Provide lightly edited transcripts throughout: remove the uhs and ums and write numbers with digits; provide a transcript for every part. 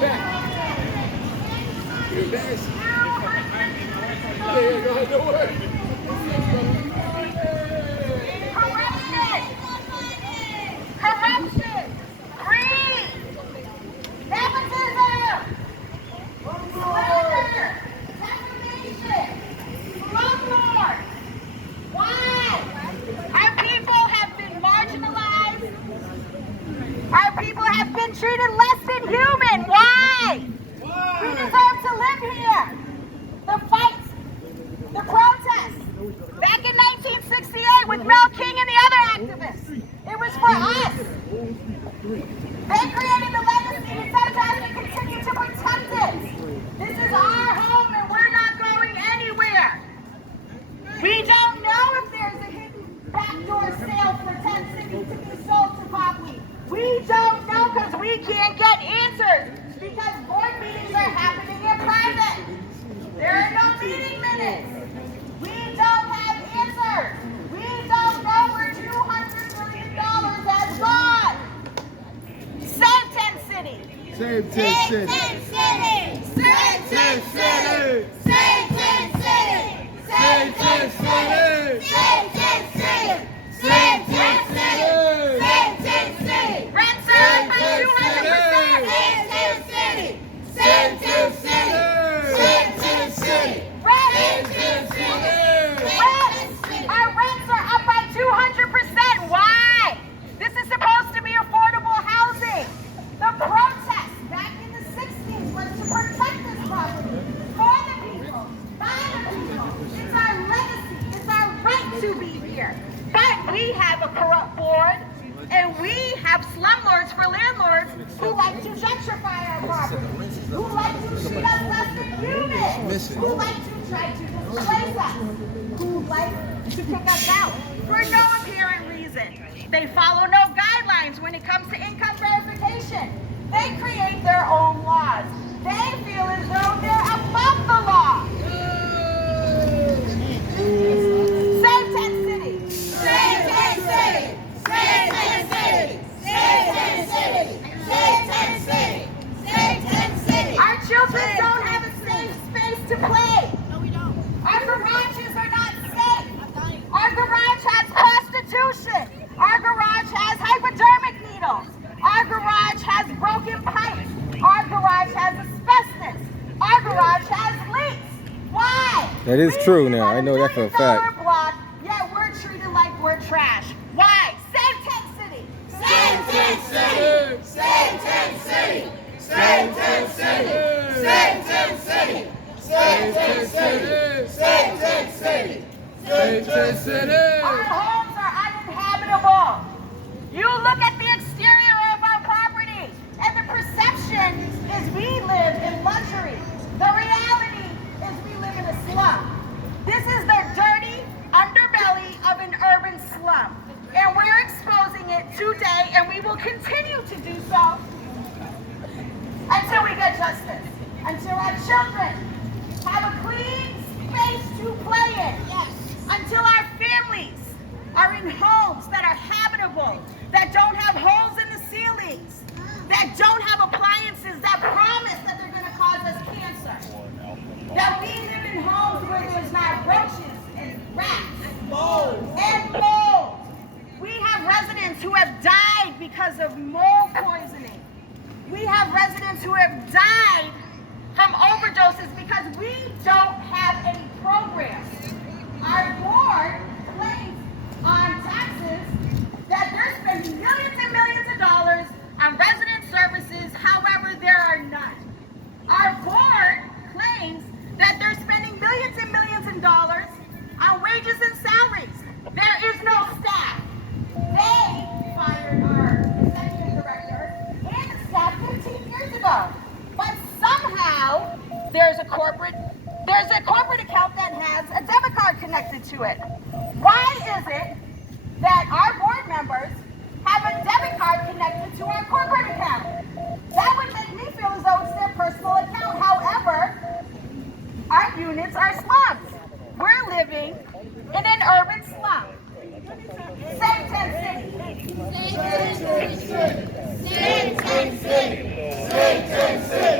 back. You're embarrassed. Yeah, go ahead, don't worry. Corruption! Greed! Nepotism! Slander! Defamation! Slumlord! Why? Our people have been marginalized. Our people have been treated less than human. Why? We deserve to live here. The fight, the protests, back in 1968 with Mel King and the other activists. It was for us. They created the legacy and set us out to continue to protect it. This is our home and we're not going anywhere. We don't know if there's a hidden backdoor sale for 10 cities to be sold to Copley. We don't know because we can't get answers because board meetings are happening in private. There are no meeting minutes. We don't have answers. We don't know where $200 million has gone. Save 10 cities. Save 10 cities. Save 10 cities. Save 10 cities. Save 10 cities. Save 10 cities. Save 10 cities. Save 10 cities. Save 10 cities. Rents are up by 200%. Save 10 cities. Save 10 cities. Save 10 cities. Our rents are up by 200%. Why? This is supposed to be affordable housing. The protest back in the 60s was to protect this property for the people, by the people. It's our legacy. It's our right to be here. But we have a corrupt board, and we have slumlords for landlords who like to gentrify our property, who like to treat us less than human, who like to try to displace us, who like to kick us out for no apparent reason. They follow no guidelines when it comes to income verification. They create their own laws. They feel as though they're above the law. Save 10 cities. Save 10 cities. Save 10 cities. Save 10 cities. Save 10 cities. Save 10 cities. Our children don't have a safe space to play. No, we don't. Our garages are not safe. Our garage has prostitution. Our garage has hypodermic needles. Our garage has broken pipes. Our garage has asbestos. Our garage has leaks. Why? That is true now. I know that for a fact. Block, yet we're treated like we're trash. Why? Save 10 cities. Save 10 cities. Save 10 cities. Save 10 cities. Save 10 cities. Save 10 cities. Save 10 cities. Save 10 cities. Our homes are uninhabitable. You look at the exterior of our property, and the perception is we live in luxury. The reality is we live in a slum. This is the dirty underbelly of an urban slum. And we're exposing it today, and we will continue to do so until we get justice. Until our children have a clean space to play in. Yes. Until our families are in homes that are habitable, that don't have holes in the ceilings, that don't have appliances that promise that they're going to cause us cancer. That we live in homes where there's not roaches and rats and mold. We have residents who have died because of mold poisoning. We have residents who have died from overdoses because we don't have any programs. Our board claims on taxes that they're spending millions and millions of dollars on resident services, however, there are none. Our board claims that they're spending millions and millions of dollars on wages and salaries. There is no staff. They fired our executive director and the staff 15 years ago. But somehow there's a corporate account that has a debit card connected to it. Why is it that our board members have a debit card connected to our corporate account? That would make me feel as though it's their personal account. However, our units are slums. We're living in an urban slum. Save 10 cities. Save 10 cities. Save 10 cities. Save 10 cities.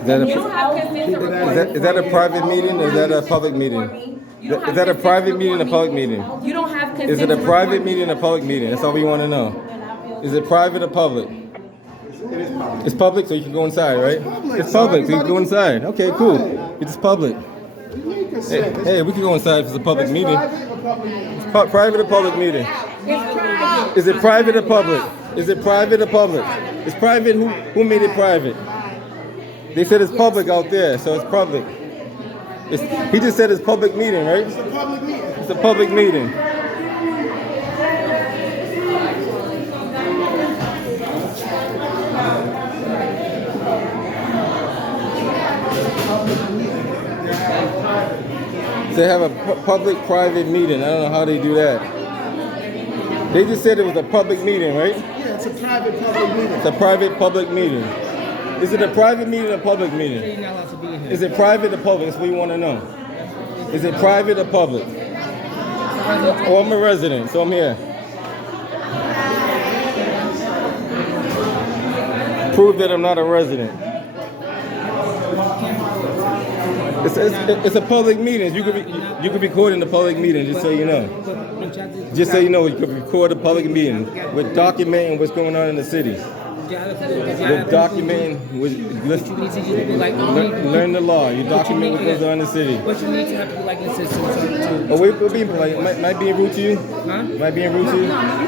Is that You don't have consent to record. is that a private meeting or is that a public meeting? Is that a private meeting or a public meeting? You don't have consent. Is it a to private record me. meeting or a public meeting? That's all we want to know. Is it private or public? It's public, so you can go inside, right? It's public, so you can go inside. Okay, cool. It's public. Hey, we can go inside if it's a public meeting. Private or public meeting? It's private. Is it private or public? Is it private or public? It's private. Who made it private? They said it's public out there, so it's public. He just said it's public meeting, right? It's a public meeting. It's a public meeting. They have a public-private meeting. I don't know how they do that. They just said it was a public meeting, right? Yeah, it's a private public meeting. It's a private public meeting. Is it a private meeting or a public meeting? Is it private or public? That's what we want to know. Is it private or public? Oh, I'm a resident, so I'm here. Prove that I'm not a resident. It's a public meeting. You could record in the public meeting, just so you know. Just so you know, you could record a public meeting with documenting what's going on in the city. With documenting, learn the law. You document what goes on in the city. But you need to have people like this to Oh, we're being polite. Am I being rude to you? Huh? Am I being rude to you? No, you're not.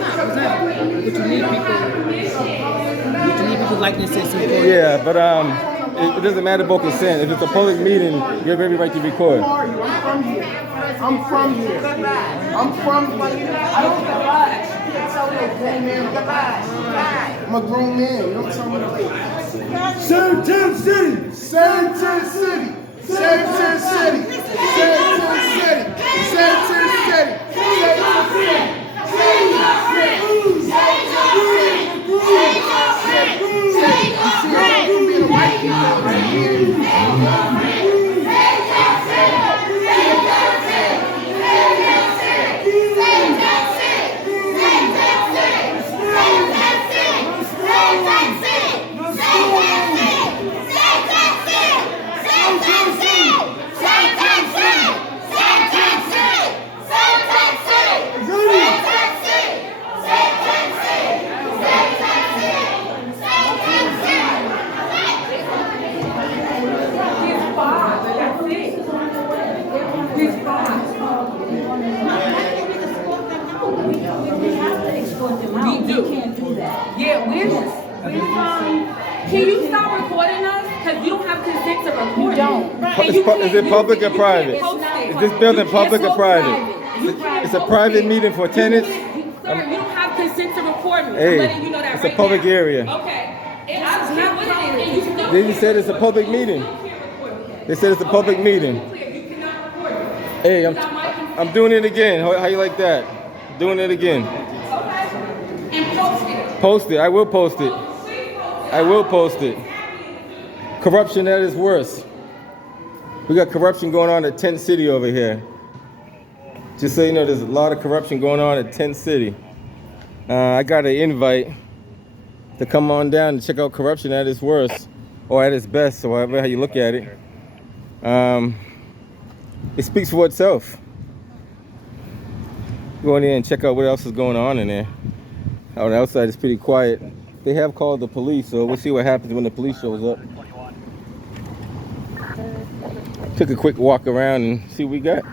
But you need people like this to support. Yeah, but it doesn't matter about consent. If it's a public meeting, you have every right to record. Who are you? I'm from here. I'm from here. I'm from here. I don't tell me a grown man. I'm a grown man. You don't tell me to wait. Satan City! Satan City! Satan City! Satan City! Satan City! Can you stop recording us? Because you don't have consent to record. Is it public or private? Is this building public or private? It's a private meeting for tenants. Sir, you don't have consent to record me. Hey, I'm letting you know that it's right a public now. area. Okay. And I'm not with it. And you still They just said it's a public meeting. They said it's a public meeting. You cannot record me. Hey, I'm doing it again. How you like that? Doing it again. Okay. And post it. Post it. I will post it. I will post it. Corruption at its worst. We got corruption going on at Tent City over here. Just so you know, there's a lot of corruption going on at Tent City. I got an invite to come on down and check out corruption at its worst, or at its best, so however how you look at it. It speaks for itself. Go in there and check out what else is going on in there. Out the outside is pretty quiet. They have called the police, so we'll see what happens when the police shows up. Took a quick walk around and see what we got.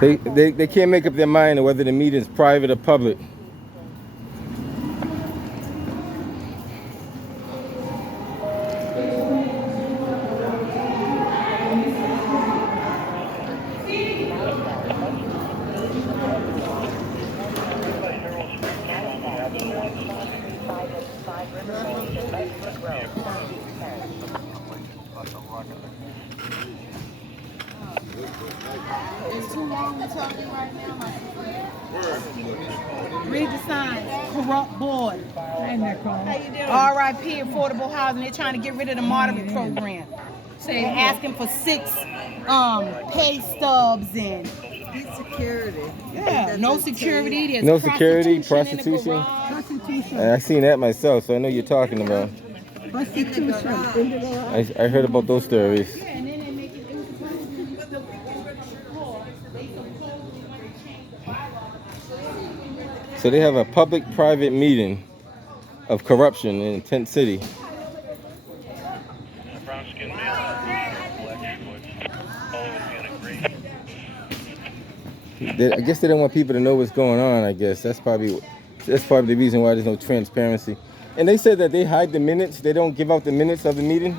They can't make up their mind on whether the meeting is private or public. It's too long to tell you right now, my read the signs. Corrupt board. RIP Affordable Housing. They're trying to get rid of the moderate program. So they're asking for 6 pay stubs and Security. yeah, no security. There's No security, prostitution in the prostitution. garage. Prostitution. I seen that myself, so I know you're talking about. Prostitution. I heard about those stories. So they have a public-private meeting of corruption in Tent City. I guess they don't want people to know what's going on. I guess that's probably the reason why there's no transparency. And they said that they hide the minutes. They don't give out the minutes of the meeting.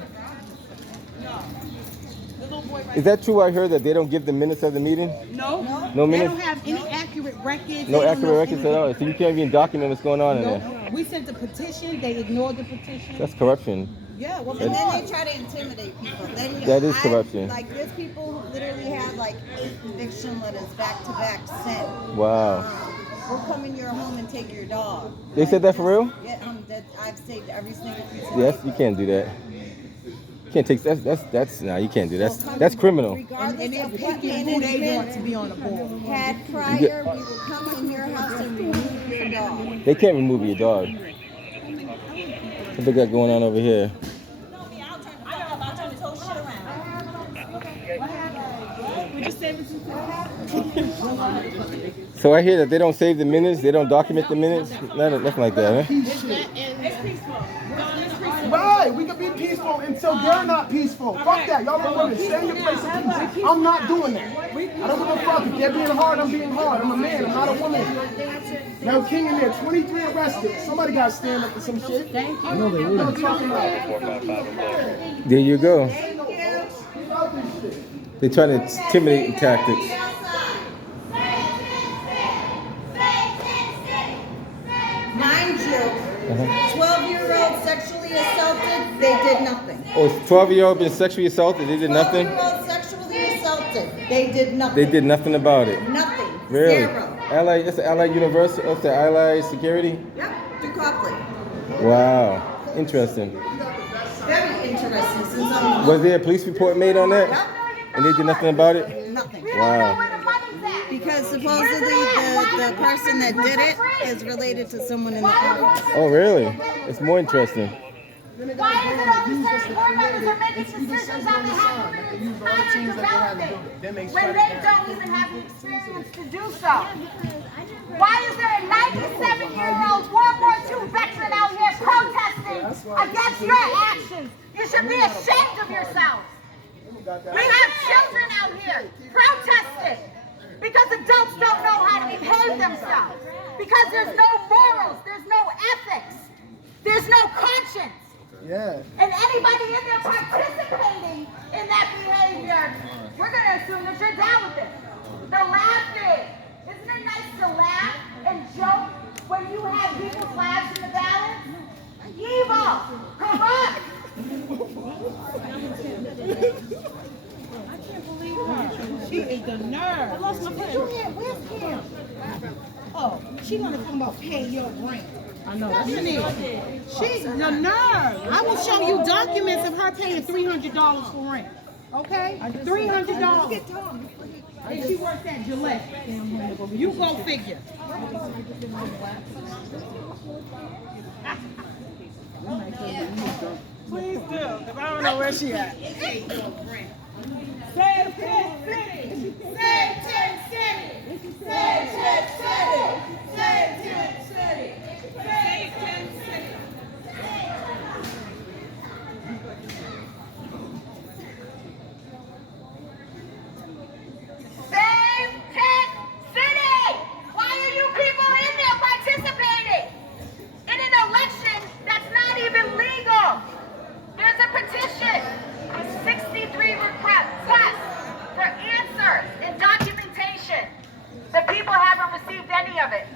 Is that true? I heard that they don't give the minutes of the meeting. No, No they minutes. don't have any accurate records. No They don't accurate know records at all. So you can't even document what's going on in there. No, we sent the petition. They ignored the petition. That's corruption. Yeah, well, And then they try to intimidate people. Then That is corruption. Like there's people who literally had like 8 eviction letters back to back sent. Wow. We'll come in your home and take your dog. They said that for real? Yeah, I've saved every single piece. Yes, you can't do that. You can't take that's no, you can't do that. That's criminal. Regardless and they're of what picking who they want to management be on the board. had prior, we will come in your house and remove your dog. They can't remove your dog. What they got going on over here? So I hear that they don't save the minutes, they don't document the minutes, nothing like that, huh? Right, we can be peaceful until you're not peaceful. Fuck that, y'all don't want to stay in your place of peace. I'm not doing that. I don't give a fuck. If they're being hard, I'm being hard. I'm a man, I'm not a woman. Now King in there, 23 arrested. Somebody got to stand up for some shit. Thank you. I know they would. There you go. They're trying to intimidate tactics. Mind you, 12-year-old sexually assaulted, they did nothing. Oh, 12-year-old been sexually assaulted, they did nothing? 12-year-old sexually assaulted, they did nothing. They did nothing about it. Nothing. Really? Zero. Allied, that's the Allied University, that's the Allied Security? Yep, to Copley. Wow, interesting. Very interesting since I'm Was there a police report made on that? Yep. And they did nothing about it? Nothing. Wow. Because supposedly the person that did it is related to someone in the office. Oh, really? It's more interesting. Why is it all the certain board members are making decisions on behalf of an entire development when they don't even have the experience to do so? Why is there a 97-year-old World War II veteran out here protesting against your actions? You should be ashamed of yourselves. We have children out here protesting because adults don't know how to behave themselves. Because there's no morals, there's no ethics, there's no conscience. Yeah. And anybody in there participating in that behavior, we're going to assume that you're down with it. The laughing. Isn't it nice to laugh and joke when you have people's lives in the balance? Evil. Corrupt. She is the nerve. I lost my friend. Where's Kim? Oh, she want to talk about paying your rent. I know. She's the nerve. I will show you documents of her paying $300 for rent. Okay? $300. And she works at Gillette. You go figure. Please do, because I don't know where she at. Save 10 City! Save 10 City! Save 10 City! Save 10 City! Save 10 City! Save 10 City! Why are you people in there participating in an election that's not even legal? There's a petition with 63 requests for answers and documentation. The people haven't received any of it.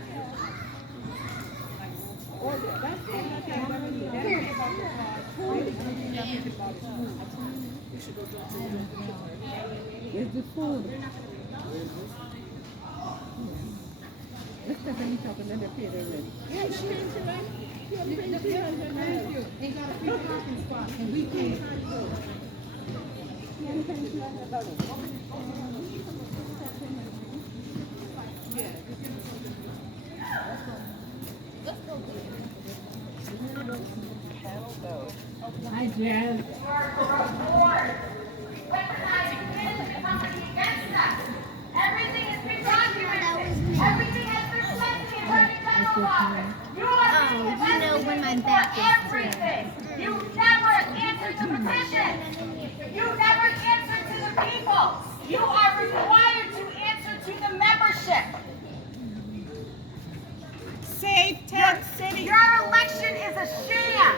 Yes. Weaponizing kids and the company against us. Everything has been documented. Everything has been sent to the Attorney General's office. You are being investigated for everything. You never answered the petition. You never answered to the people. You are required to answer to the membership. Save Tent City. Your election is a sham.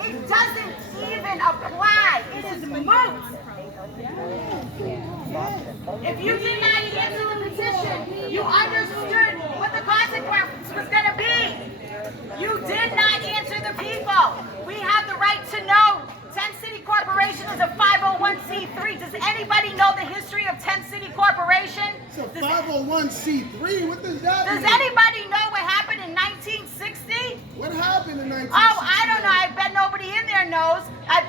It doesn't even apply. It is moot. If you did not answer the petition, you understood what the consequence was going to be. You did not answer the people. We have the right to know. Tent City Corporation is a 501c3. Does anybody know the history of Tent City Corporation? It's a 501c3. What does that Does mean? anybody know what happened in 1960? What happened in 1960? Oh, I don't know. I bet nobody in there knows.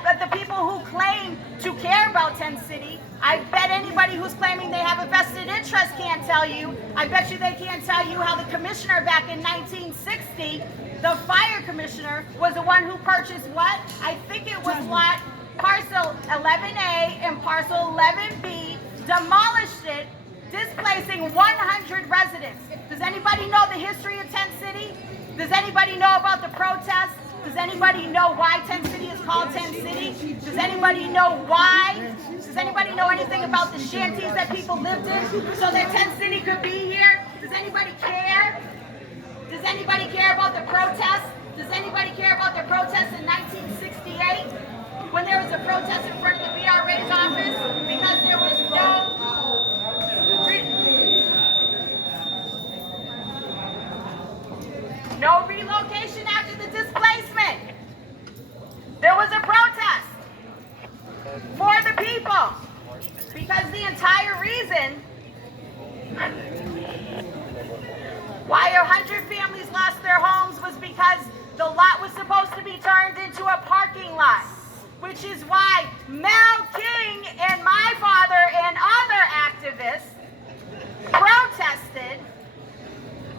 But the people who claim to care about Tent City, I bet anybody who's claiming they have a vested interest can't tell you. I bet you they can't tell you how the commissioner back in 1960, the fire commissioner, was the one who purchased what? I think it was what? Parcel 11A and parcel 11B, demolished it, displacing 100 residents. Does anybody know the history of Tent City? Does anybody know about the protests? Does anybody know why Tent City is called Tent City? Does anybody know why? Does anybody know anything about the shanties that people lived in so that Tent City could be here? Does anybody care? Does anybody care about the protests? Does anybody care about the protests in 1968? When there was a protest in front of the BRA's office because there was no relocation after the displacement. There was a protest for the people because the entire reason why 100 families lost their homes was because the lot was supposed to be turned into a parking lot, which is why Mel King and my father and other activists protested,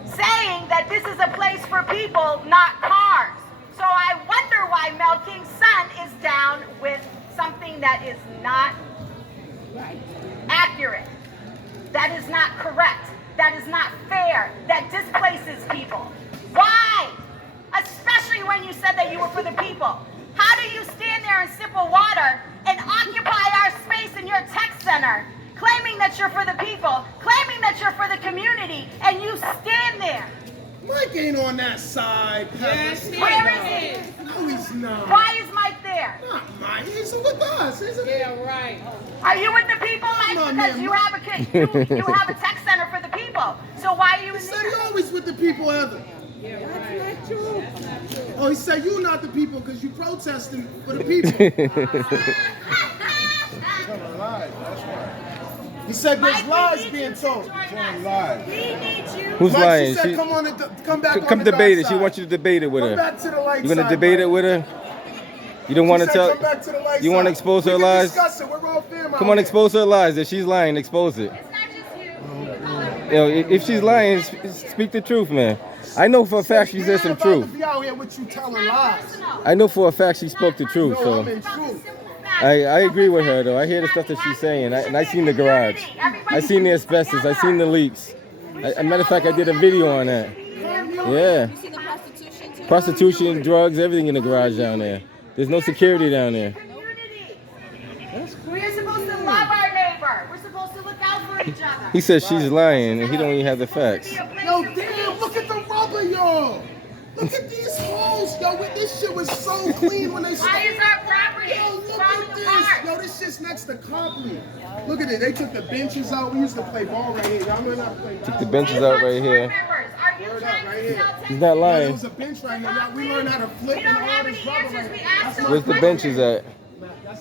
saying that this is a place for people, not cars. So I wonder why Mel King's son is down with something that is not accurate, that is not correct, that is not fair, that displaces people. Why? Especially when you said that you were for the people. How do you stand there and sip a water and occupy our space in your tech center, claiming that you're for the people, claiming that you're for the community, and you stand there? Mike ain't on that side. Yes, he Where is he? No, he's not. Why is Mike there? Not Mike. He's with us, isn't he? Yeah, right. Are you with the people, Mike? Come on, Because man. you have a tech center for the people. So why are you He in said he there? always with the people, Heather. That's not true. Oh, he said you not the people because you protesting for the people. He said there's Mike, we lies need being you to told. join us. We need you. Who's Mike, lying? she said She, come on, come back. come on the debate dark it. She side. wants you to debate it with Come her. back to the light You gonna side, debate it Mike. with her? You don't want She to said, tell? come back to the light You want to side. expose We her can lies? discuss it. We're all fam out Come on, here. expose her lies. If she's lying, expose it. It's not just you. You know, if she's lying, speak the truth, man. I know for a fact she said some about truth. to be out here with you telling It's not lies. personal. I know for a fact she spoke the truth. No, So I'm in It's about the truth. simple fact. I agree with her though. I hear the stuff that she's saying, and I seen the garage. I seen the asbestos. I seen the leaks. As a matter of fact, I did a video on that. Yeah. You see the prostitution too? Prostitution, drugs, everything in the garage down there. There's no security down there. Community. We're supposed to love our neighbor. We're supposed to look out for each other. He says she's lying, and he don't even have the facts. Yo, damn, look at the rubber, yo. Look at these holes, yo. This shit was so clean when they Why started. is our property Yo, look falling at this. apart? Yo, this shit's next to Copley. Look at it. They took the benches out. We used to play ball right here. Y'all know not to play Took the ball. benches out right here. Are you Word up, trying right to here. sell He's Texas? not Yo, there lying. was a bench right here. Y'all, we learned how to flip We and don't all have this any rubber answers. right We here. asked That's those my- Where's the benches at?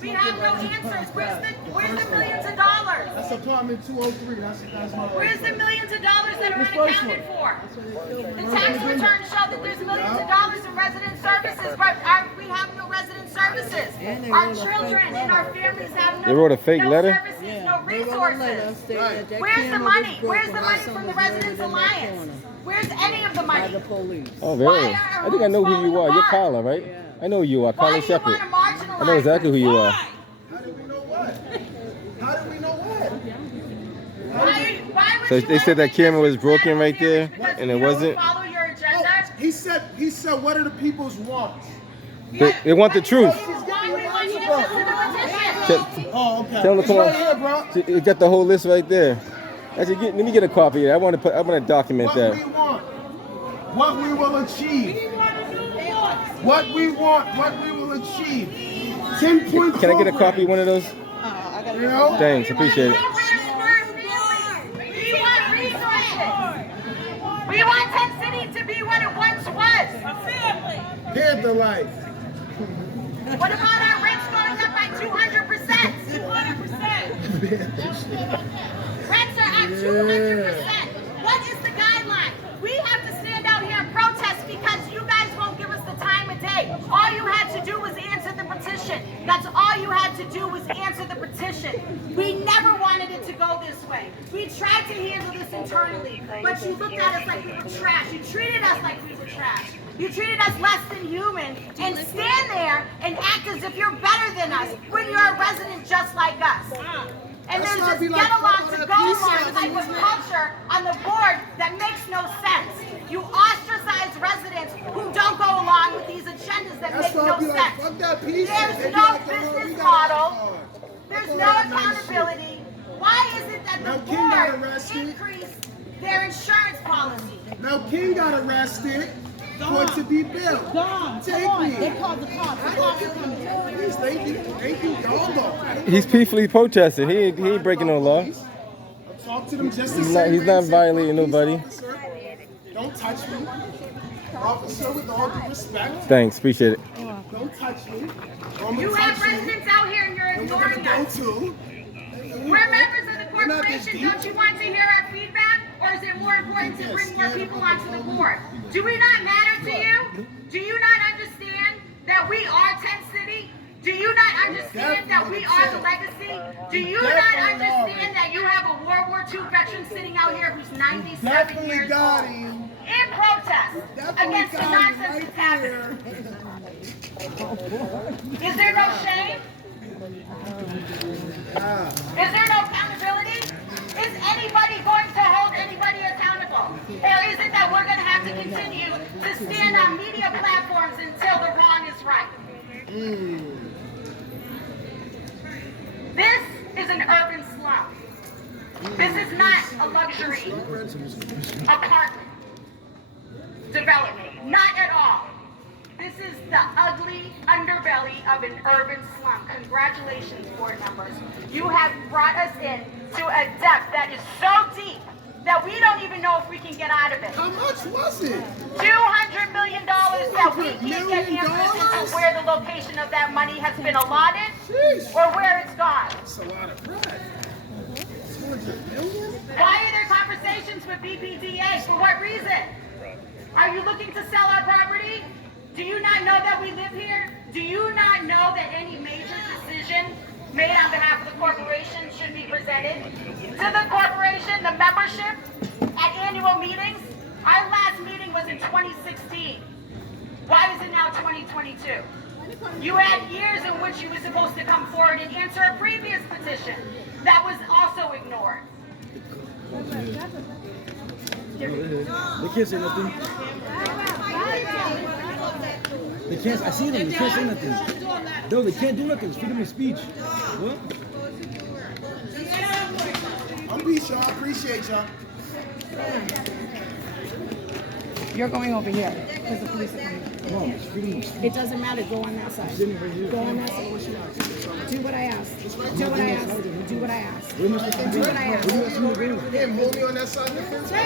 We have no answers. Where's the millions of dollars? That's apartment 203. That's my Where's the millions of dollars that are unaccounted for? The tax returns show that there's millions of dollars in resident services, but we have no resident services. Our children and our families have no, They wrote a fake no letter? services, no resources. Where's the money? Where's the money from the Residents Alliance? Where's any of the money? Oh, really? I think I know who you are. You're Carla, right? I know who you are, Why Carla do you want Shepard. to marginalize I know exactly who you are. How did we know what? How did we know what? Why would So you they said that make camera this was broken right there, because and you it don't wasn't. Follow your Oh, agenda. he said, what are the people's wants? They want the truth. Why we want you to listen to the petition? Tell, Oh, okay. tell them to It's come right on. here, bro. It got the whole list right there. Actually, let me get a copy. I want to document What that. we want, what we will achieve. What we want, what we will achieve. 10-point Can I get a copy of one of those? You know? Thanks, appreciate it. We want resources. We want Tent City to be what it once was. Panther life. What about our rents going up by 200%? 200%. Rents are up 200%. What is the guideline? We have to stand out here and protest because you guys won't give us the time of day. All you had to do was answer the petition. That's all you had to do was answer the petition. We never wanted it to go this way. We tried to handle this internally, but you looked at us like we were trash. You treated us like we were trash. You treated us less than human and stand there and act as if you're better than us when you're a resident just like us. And That's there's why I this be like, get along fuck to all go that along peace type of culture on the board that makes no sense. You ostracize residents who don't go along with these agendas that That's make why no I be like, sense. fuck that piece. There's They be no like, oh, we business got model. hard. There's Fuck no all that nice accountability. Why is it that Now, the King got board arrested. increased their insurance policy? Now King got arrested for it to be built. Dom, Take come on. me. They called the cops. The cops are coming. Please, thank you, y'all know. He's peacefully protesting. He ain't breaking no law. I'll talk to them just to He's say not raise it. violating Please, nobody. officer, don't touch me. Officer, with all due respect, Thanks, appreciate it. don't touch me. Or I'm You gonna have touch you. residents out here and you're And we're ignoring gonna go us. to. We're members of the We're not this corporation. deep. Don't you want to hear our feedback? Or is it more important to bring more people onto the board? Do we not matter to you? Do you not understand that we are Tent City? Do you not understand that we are the legacy? Do you not understand that you have a World War II veteran sitting out here who's 97 Definitely years got old? him. In protest Definitely against the got him nonsense right that's happening. there. Is there no shame? Is there no accountability? Is anybody going to hold anybody accountable? Or is it that we're going to have to continue to stand on media platforms until the wrong is right? This is an urban slum. This is not a luxury apartment development. Not at all. This is the ugly underbelly of an urban slum. Congratulations, board members. You have brought us in to a depth that is so deep that we don't even know if we can get out of it. How much was it? $200 million that we can't get answers into where the location of that money has been allotted Jeez. or where it's gone. That's a lot of bread. 200 million? Why are there conversations with BPDA? For what reason? Are you looking to sell our property? Do you not know that we live here? Do you not know that any major decision made on behalf of the corporation should be presented to the corporation, the membership, at annual meetings? Our last meeting was in 2016. Why is it now 2022? You had years in which you were supposed to come forward and answer a previous petition that was also ignored. They can't say nothing. They can't. I see them. They can't say nothing. No, they can't do nothing. It's freedom of speech. What? I'm peace, y'all. Appreciate y'all. You're going over here because the police are coming. No, it's freedom of speech. It doesn't matter. Go on that side. Sitting right here. Go on that side. Do what I asked. Do what I asked. Do what I asked. What am I supposed to do? Do what I asked. What do you ask me to do? Him, hold me on that side of the fence. Go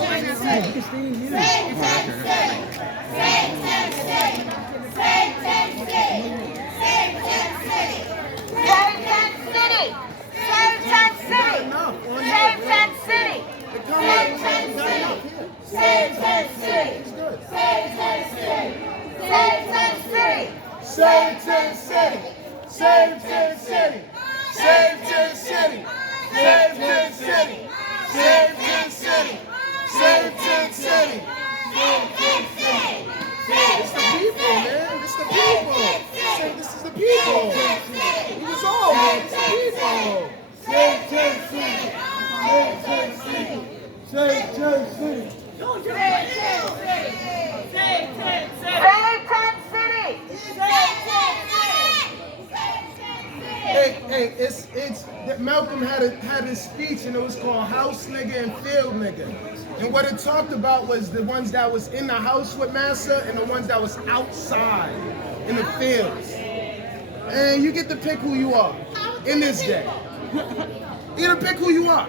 on that side. You can stay in here. Save Tent City! Save Tent City! Save Tent City! Save Tent City! Save Tent City! Save Tent City! Save Tent City! Save Tent City. Save Tent City. Save Tent City. Save Tent City. Save Tent City. Save Tent City. Save Tent City. it's that Malcolm had his speech, and it was called House Nigga and Field Nigga. And what it talked about was the ones that was in the house with Massa and the ones that was outside in the fields. And you get to pick who you are in this day. You get to pick who you are.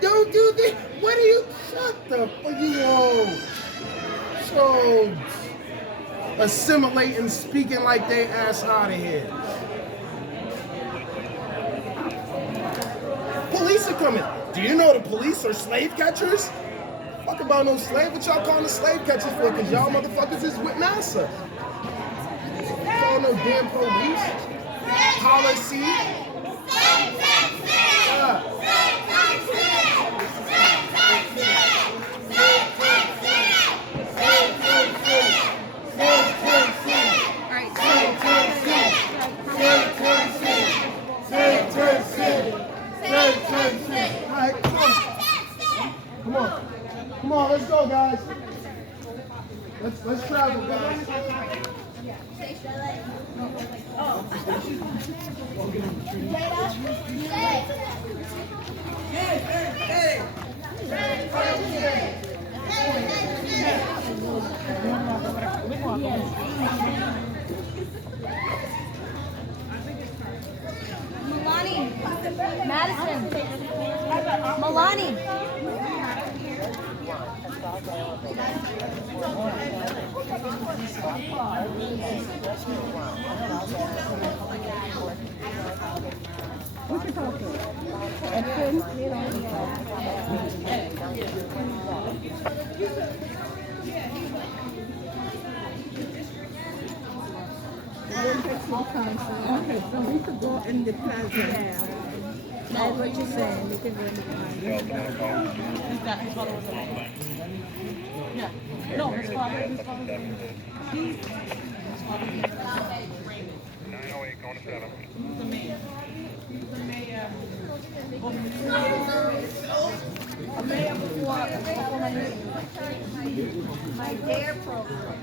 Don't do this. What are you? Shut the fuck you all. So assimilating, speaking like they ass out of here. Police are coming. Do you know the police are slave catchers? Fuck about no slave. What y'all calling the slave catchers for? Because y'all motherfuckers is with Massa. Call no damn police. Policy. Come on, let's go, guys. Let's travel, guys. Milani, Madison, Milani. Okay, so we could go in the plaza there. That's what you're saying. We could go in the plaza. Yeah. No, his father. His father. He's the mayor. He's the mayor. A mayor before My dare program.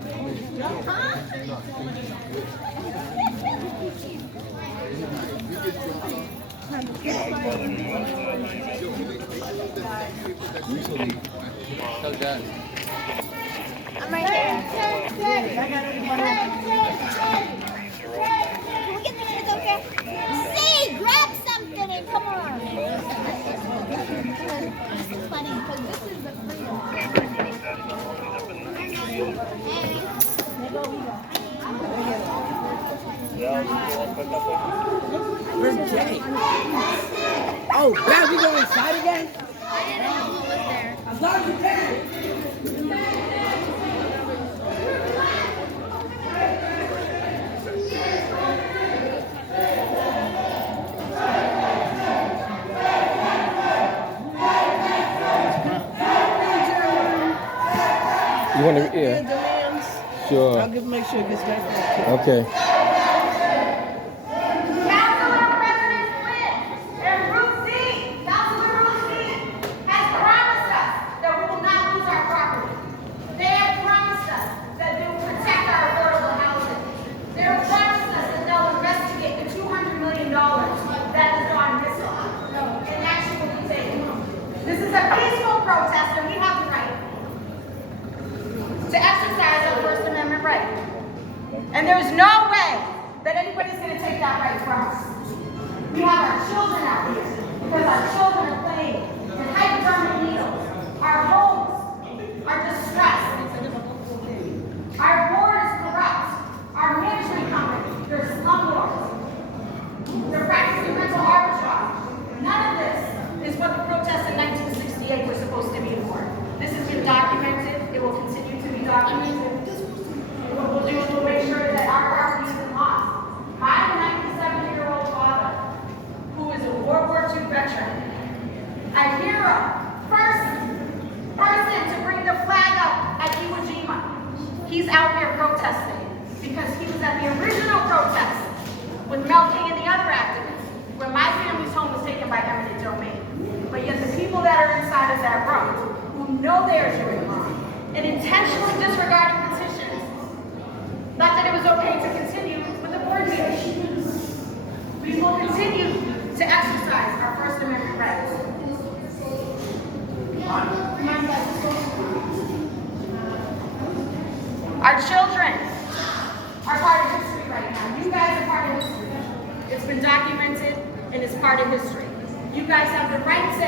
I'm right there. Can we get the minutes over here? See, grab something and come on. This is funny because this is the freedom. Where's Jay? Oh, Dad, we go inside again? I didn't know who was there. As long as you can. You want to, yeah. Sure. I'll give make sure it gets back. Okay. Councilor President Flynn and Ruth Z, Councilor Ruth Z, has promised us that we will not lose our property. They have promised us that they will protect our affordable housing. They have promised us that they'll investigate the $200 million that has gone missing. And action will be taken. This is a peaceful protest and we have the right to exercise our First Amendment right. And there's no way that anybody's going to take that right from us. We have our children out here because our children are playing in hypodermic needles. Our homes are distressed. Our board is corrupt. Our management company, they're slumlords. They're practicing mental arbitrage. None of this is what the protests in 1968 were supposed to be for. This has been documented. It will continue to be documented. What we'll do is we'll make sure that our property isn't lost. My 97-year-old father, who is a World War II veteran, a hero, first person to bring the flag up at Iwo Jima, he's out here protesting because he was at the original protest with Mel King and the other activists, where my family's home was taken by eminent domain. But yet the people that are inside of that room, who know they are doing wrong, and intentionally disregarding petitions, thought that it was okay to continue with the board meeting. We will continue Our children are part of history right now. You guys are part of history. It's been documented and it's part of history. You guys have the right to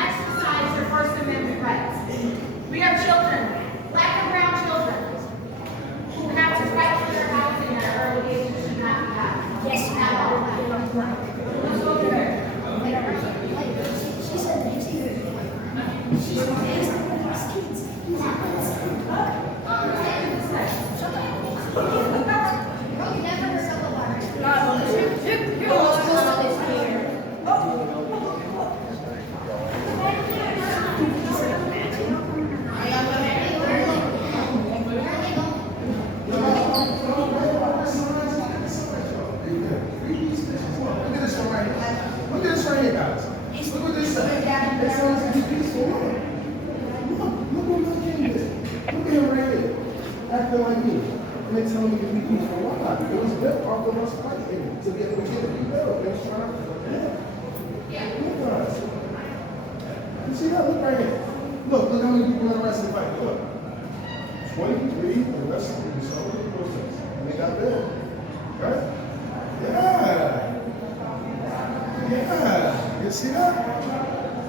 exercise your First Amendment rights. We have children, black and brown children, who have to fight for their housing at an early age and should not be done. Yes, let's go to her. Look at this right here, guys. Look what this says. It sounds like a peaceful woman. Look what my king did. Look at him right here. Acting like me. And they telling me to be peaceful. Why not? It was built off of us fighting to be able to get it rebuilt. They was trying to look at us. You see that? Look right here. Look how many people in the rest of the fight. Look. 23 arrested in the Southern protest. And they got bail. Right? Yeah. Yeah, you see that?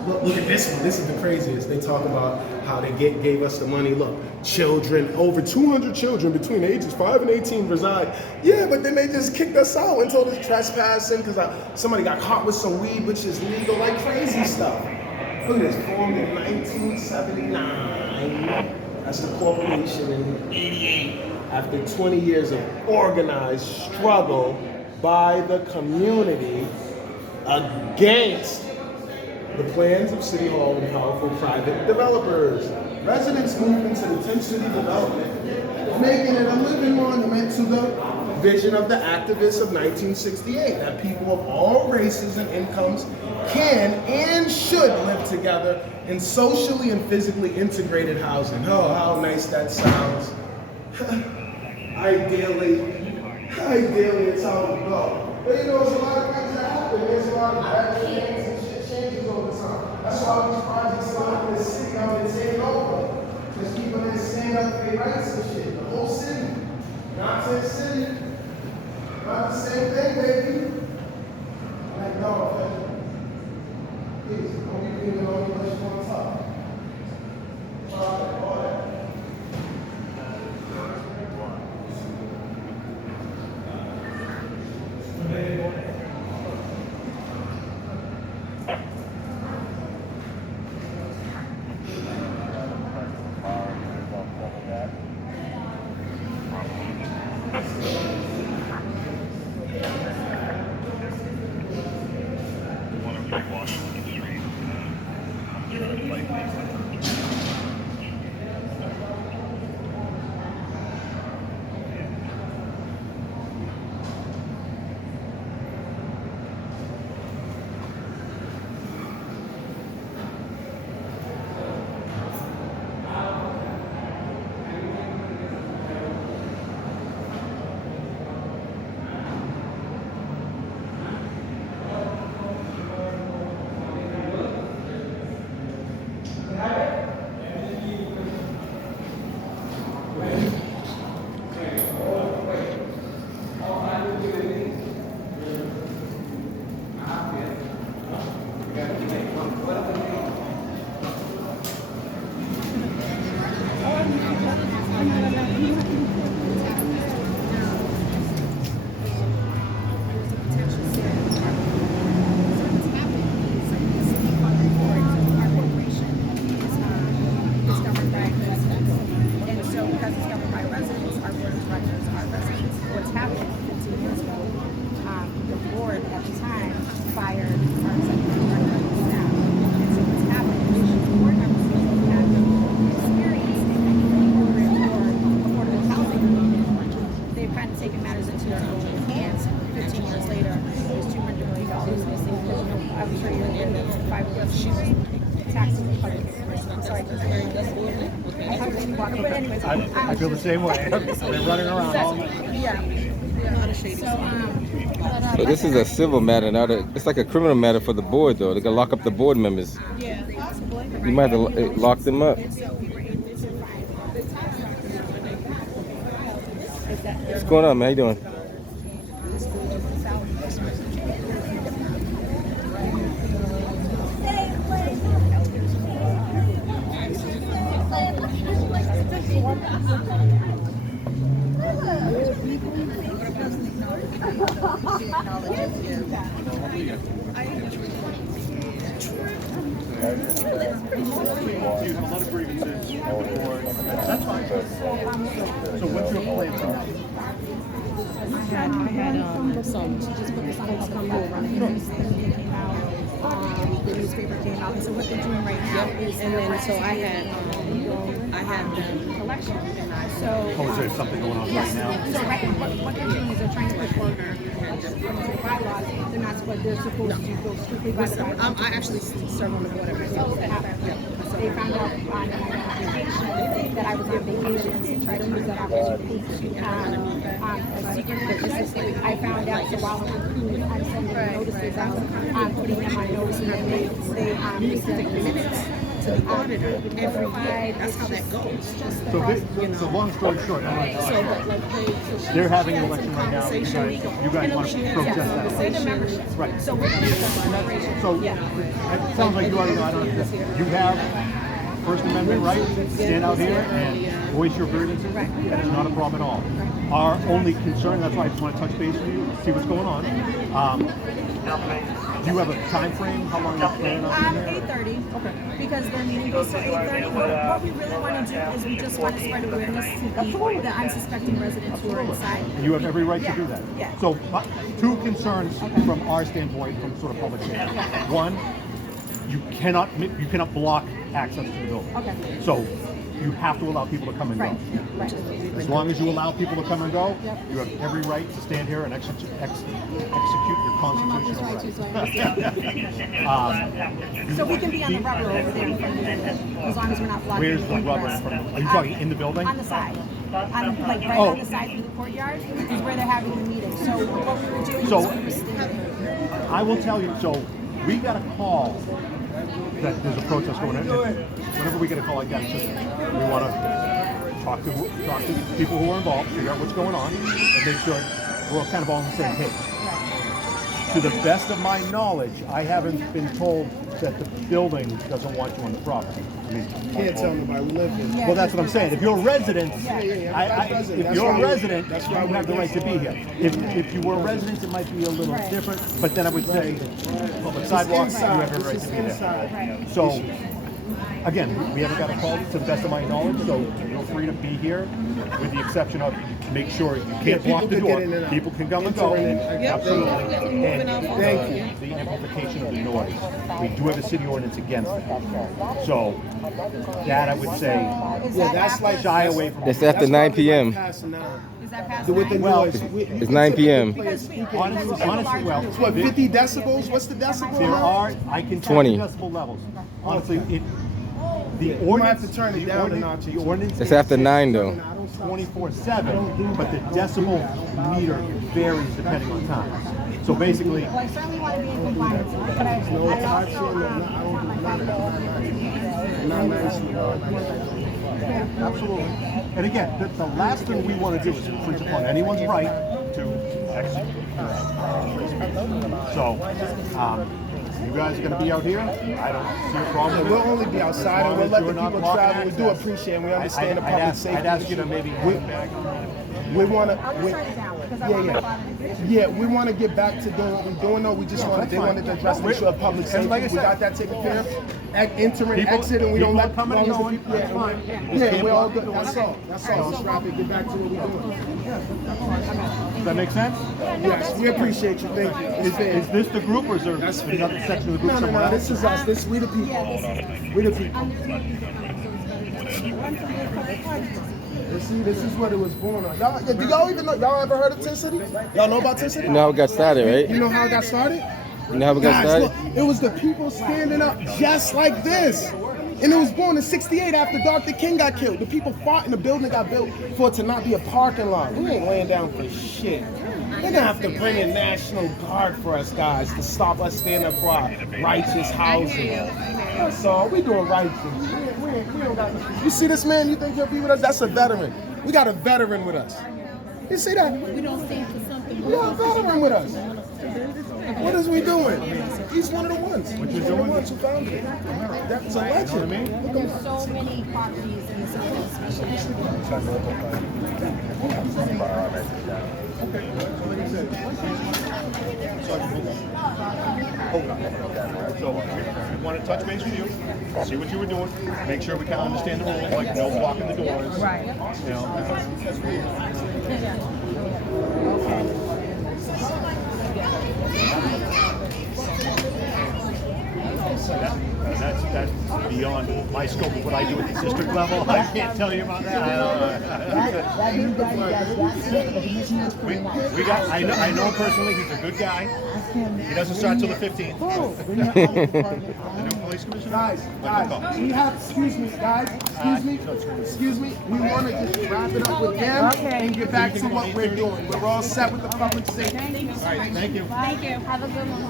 Look at this one. This is the craziest. They talk about how they gave us the money. Look, children, over 200 children between the ages 5 and 18 reside. Yeah, but then they just kicked us out and told us trespassing because somebody got caught with some weed, which is legal, like crazy stuff. Look at this, formed in 1979. That's the corporation in 88. After 20 years of organized struggle by the community against the plans of City Hall and powerful private developers. Residents moved into the 10th City development, making it a living monument to the vision of the activists of 1968, that people of all races and incomes can and should live together in socially and physically integrated housing. Oh, how nice that sounds. Ideally, it's how we go. But you know, there's a lot of things that happen. There's a lot of bad things and shit changes over time. That's why these projects are not in the city now been taken over. Because people didn't stand up for their rights and shit. The whole city. Not 10th City. Not the same thing, baby. Like, no, please, don't be leaving on me unless you want to talk. All that. I feel the same way. I've been running around all night. So this is a civil matter now. It's like a criminal matter for the board, though. They're gonna lock up the board members. You might have to lock them up. What's going on, man? How you doing? That's fine. So what's your plan tonight? I had some folks come over and the newspaper came out. The newspaper came out. And so what they're doing right now is, and then so I had the collection, and Oh, is there something going on right now? so what they're doing is they're trying to push order to the bylaws. They're not supposed. They're supposed to go strictly by the bylaws. I actually serve on the board of myself. They found out on vacation that I was on vacation, so tried to use that opportunity. A secret witness. I found out, so while I'm sending notices out, I'm putting them on notice, and then they send minutes to the auditor every year. That's how that goes. So long story short, they're having an election right now. You guys want to protest that? Right. So we're going to celebration. So it sounds like you already know. I don't know. You have First Amendment right to stand out here and voice your grievances. That's not a problem at all. Our only concern, that's why I just want to touch base with you, see what's going on. Do you have a time frame? How long are you planning on being here? 8:30. Okay. Because their meeting goes till 8:30. What we really want to do is we just want to spread awareness to the unsuspecting residents who are inside. You have every right to do that. Yeah. So, two concerns from our standpoint, from sort of public safety. One, you cannot block access to the building. Okay. So you have to allow people to come and go. Right. As long as you allow people to come and go, you have every right to stand here and execute your constitutional right. So we can be on the rubber over there in front of the building, as long as we're not blocking. Where's the rubber? Are you talking in the building? On the side. On the side through the courtyard is where they're having the meeting. So what we were doing is we were standing. I will tell you, so we got a call that there's a protest going on. Whenever we get a call like that, it's just, we want to talk to people who are involved, figure out what's going on, and make sure we're all kind of all on the same page. To the best of my knowledge, I haven't been told that the building doesn't want you on the property. I mean, Can't tell nobody we live here. well, that's what I'm saying. If you're a resident, That's if you're a resident, you have the right to be here. If you were a resident, it might be a little different, but then I would say, public sidewalks, you have every right to be there. So, again, we haven't got a call to the best of my knowledge, so feel free to be here, with the exception of make sure you can't block the door. People can come and go. Absolutely. And thank you. The amplification of the noise. We do have a city ordinance against that. So that I would say, That's like shy away from. It's after 9 p.m. passing out. Is that past With the Well, noise. It's 9 p.m. honestly, well, What, 50 decibels? What's the decibel? there are, I can tell 20. you decibel levels. Honestly, the might ordinance, have to turn it the down a ordinance- notch or the two. ordinance It's after 9 though. 24/7, but the decibel meter varies depending on time. So basically, Well, I certainly want to be in compliance, but I absolutely. And again, the last thing we want to do is infringe upon anyone's right to execute. So, you guys are going to be out here. I don't see a problem. We'll only be outside and we'll let the people travel. We do appreciate and we understand the public safety. I'd ask you to maybe We want to, we want to get back to doing what we're doing. Though we just wanted, they wanted to address the issue of public safety. like I We said, got that taken care of. Enter and people- exit, and we don't people let are coming and going. That's fine. Yeah, we're all good. That's all. That's all. Let's wrap it. Get back to what we're doing. Does that make sense? Yes, we appreciate you. Thank you. Is this the group or is there another section of the group No, somewhere else? this is us. This we the people. We the people. See, this is what it was born on. Y'all, do y'all even know? Y'all ever heard of Tin City? Y'all know about Tin City? You know how it got started, right? You know how it got started? You know how it got Guys, started? look, it was the people standing up just like this. And it was born in '68 after Dr. King got killed. The people fought and the building got built for it to not be a parking lot. We ain't laying down for shit. They're gonna have to bring in National Guard for us guys to stop us standing up for our righteous housing. That's all. We doing right things. We don't got. You see this man? You think he'll be with us? That's a veteran. We got a veteran with us. You see that? We don't stand for something. Y'all veteran with us. What is we doing? He's one of the ones. He's one of the ones who founded it. That's a legend. Look There's at so many properties in the city, especially. So we want to touch base with you, see what you were doing, make sure we kind of understand the rules, like no blocking the doors. Right. You know. That's beyond my scope of what I do at the district level. I can't tell you about that. I know him personally. He's a good guy. He doesn't start till the 15th. The new police commissioner. Guys, we have. Excuse me, guys. Excuse me. We want to just wrap it up with them and get back to what we're doing. We're all set with the public safety. All right. Thank you. Thank you. Have a good one.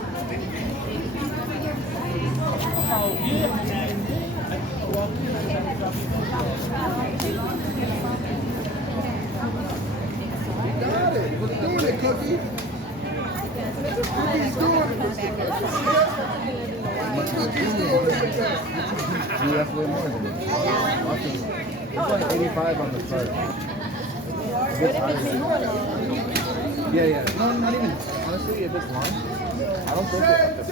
Got it. We're doing it, Cookie. Cookie's doing it. Cookie's doing it. That's way more than it. It's like 85 on the card. Yeah. No, not even. Honestly, if it's long, I don't think it's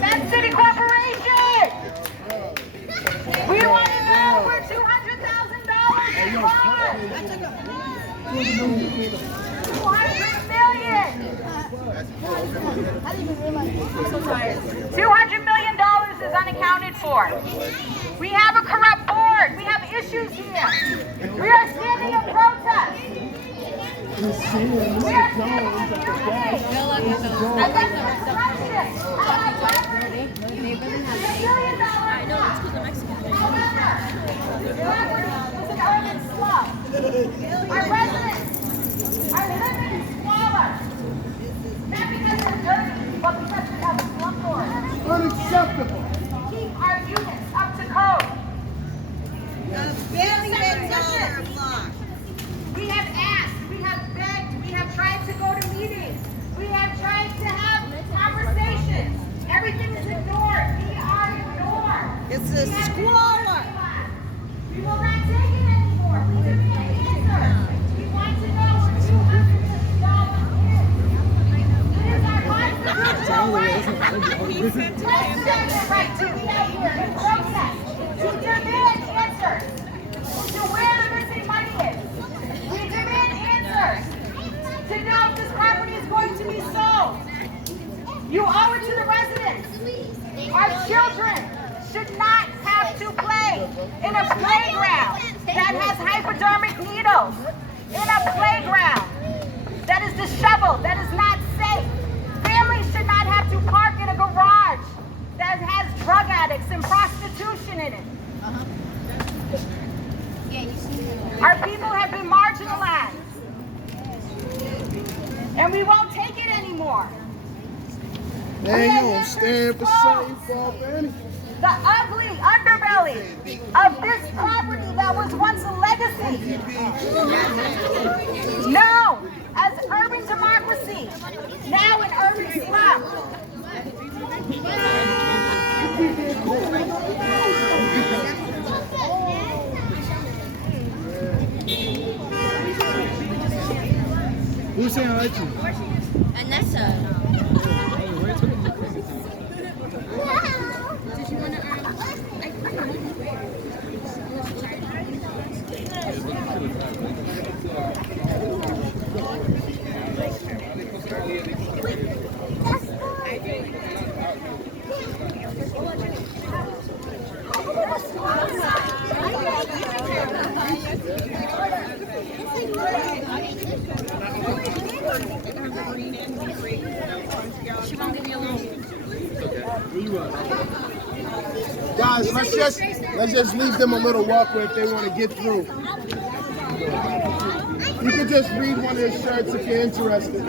That's City Corporation! We want to know where $200,000 is $200 million! $200 million is unaccounted for. We have a corrupt board. We have issues here. We are standing in protest. We are standing in unity. Against destruction of our property. $1 billion. However, it's an urban slough. Our residents are living in squalor. Not because they're dirty, but because we have a slum board. Unacceptable. Keep our units up to code. We have asked, we have begged, we have tried to go to meetings, we have tried to have conversations. Everything is ignored. We are ignored. It's a squalor. We will not take it anymore. We demand answers. We want to know where $200 million is. It is our constitutional right. Constitutional right to be out here and protest, to demand answers to where the missing money is. We demand answers to know if this property is going to be sold. You owe it to the residents. Our children should not have to play in a playground that has hypodermic needles, in a playground that is disheveled, that is not safe. Families should not have to park in a garage that has drug addicts and prostitution in it. Our people have been marginalized, and we won't take it anymore. They don't stand for safe off anything. The ugly underbelly of this property that was once a legacy. Known as urban democracy, now an urban slum. Who's saying I like you? Anessa. Guys, let's just leave them a little walkway if they want to get through. You can just read one of his shirts if you're interested.